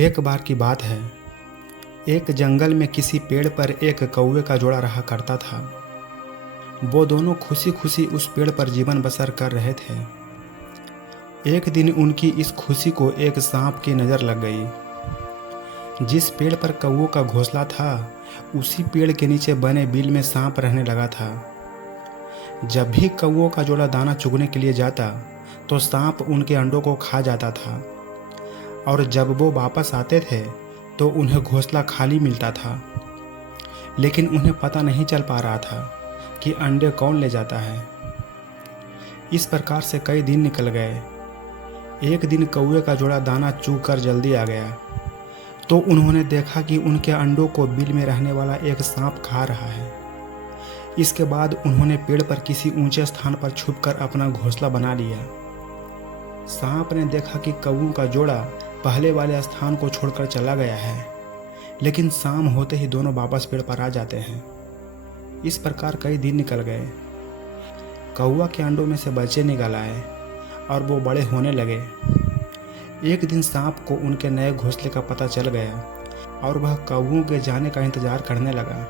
एक बार की बात है, एक जंगल में किसी पेड़ पर एक कौवे का जोड़ा रहा करता था। वो दोनों खुशी खुशी उस पेड़ पर जीवन बसर कर रहे थे। एक दिन उनकी इस खुशी को एक सांप की नज़र लग गई। जिस पेड़ पर कौवे का घोंसला था, उसी पेड़ के नीचे बने बिल में सांप रहने लगा था। जब भी कौवे का जोड़ा दाना चुगने के लिए जाता, तो सांप उनके अंडों को खा जाता था, और जब वो वापस आते थे तो उन्हें घोंसला खाली मिलता था। लेकिन उन्हें पता नहीं चल पा रहा था कि अंडे कौन ले जाता है। इस प्रकार से कई दिन निकल गए। एक दिन कौवे का जोड़ा दाना चुग कर जल्दी आ गया, तो उन्होंने देखा कि उनके अंडों को बिल में रहने वाला एक सांप खा रहा है। इसके बाद उन्होंने पेड़ पर किसी ऊंचे स्थान पर छुपकर अपना घोंसला बना लिया। सांप ने देखा कि कौवे का जोड़ा पहले वाले स्थान को छोड़कर चला गया है, लेकिन शाम होते ही दोनों वापस पेड़ पर आ जाते हैं। इस प्रकार कई दिन निकल गए। कौवा के अंडों में से बच्चे निकल आए और वो बड़े होने लगे। एक दिन सांप को उनके नए घोंसले का पता चल गया और वह कौवों के जाने का इंतजार करने लगा।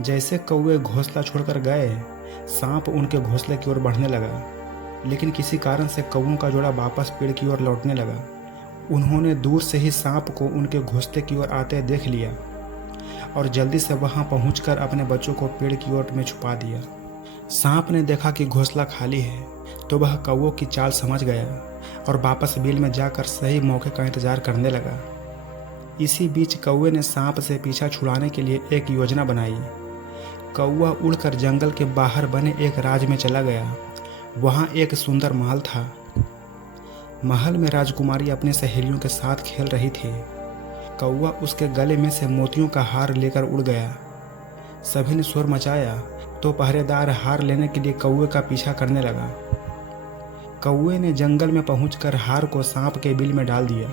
जैसे कौवे घोंसला छोड़कर गए, सांप उनके घोंसले की ओर बढ़ने लगा, लेकिन किसी कारण से कौवों का जोड़ा वापस पेड़ की ओर लौटने लगा। उन्होंने दूर से ही सांप को उनके घोंसले की ओर आते देख लिया और जल्दी से वहां पहुंचकर अपने बच्चों को पेड़ की ओर में छुपा दिया। सांप ने देखा कि घोंसला खाली है, तो वह कौवों की चाल समझ गया और वापस बिल में जाकर सही मौके का इंतजार करने लगा। इसी बीच कौवे ने सांप से पीछा छुड़ाने के लिए एक योजना बनाई। कौवा उड़कर जंगल के बाहर बने एक राज में चला गया। वहाँ एक सुंदर महल था। महल में राजकुमारी अपनी सहेलियों के साथ खेल रही थी। कौवा उसके गले में से मोतियों का हार लेकर उड़ गया। सभी ने शोर मचाया तो पहरेदार हार लेने के लिए कौवे का पीछा करने लगा। कौवे ने जंगल में पहुंचकर हार को सांप के बिल में डाल दिया,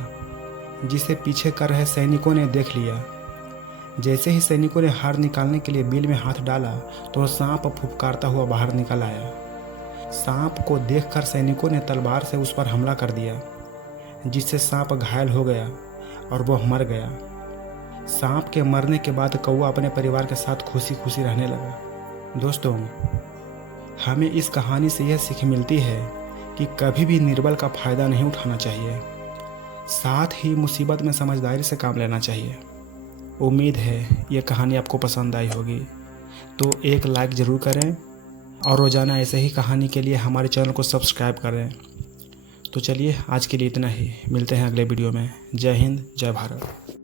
जिसे पीछे कर रहे सैनिकों ने देख लिया। जैसे ही सैनिकों ने हार निकालने के लिए बिल में हाथ डाला, तो सांप फुफकारता हुआ बाहर निकल आया। सांप को देखकर सैनिकों ने तलवार से उस पर हमला कर दिया, जिससे सांप घायल हो गया और वह मर गया। सांप के मरने के बाद कौवा अपने परिवार के साथ खुशी खुशी रहने लगा। दोस्तों, हमें इस कहानी से यह सीख मिलती है कि कभी भी निर्बल का फ़ायदा नहीं उठाना चाहिए, साथ ही मुसीबत में समझदारी से काम लेना चाहिए। उम्मीद है ये कहानी आपको पसंद आई होगी, तो एक लाइक ज़रूर करें और रोज़ाना ऐसे ही कहानी के लिए हमारे चैनल को सब्सक्राइब करें। तो चलिए आज के लिए इतना ही। मिलते हैं अगले वीडियो में। जय हिंद, जय भारत।